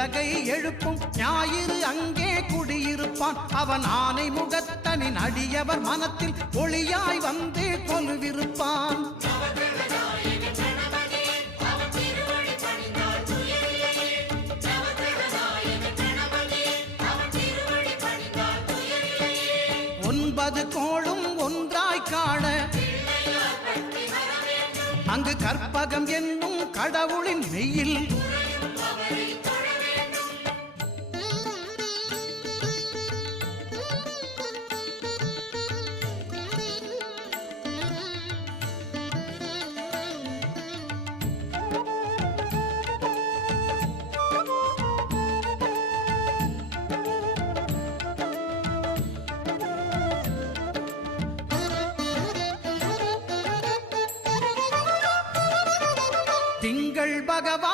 உலகை எழுப்பும் ஞாயிறு அங்கே குடியிருப்பான். அவன் ஆனை முகத்தனின் அடியவர் மனத்தில் ஒளியாய் வந்து கொலுவிருப்பான். ஒன்பது கோளும் ஒன்றாய் காண அங்கு கற்பகம் என்னும் கடவுளின் மெய்யில் திங்கள் பகவான்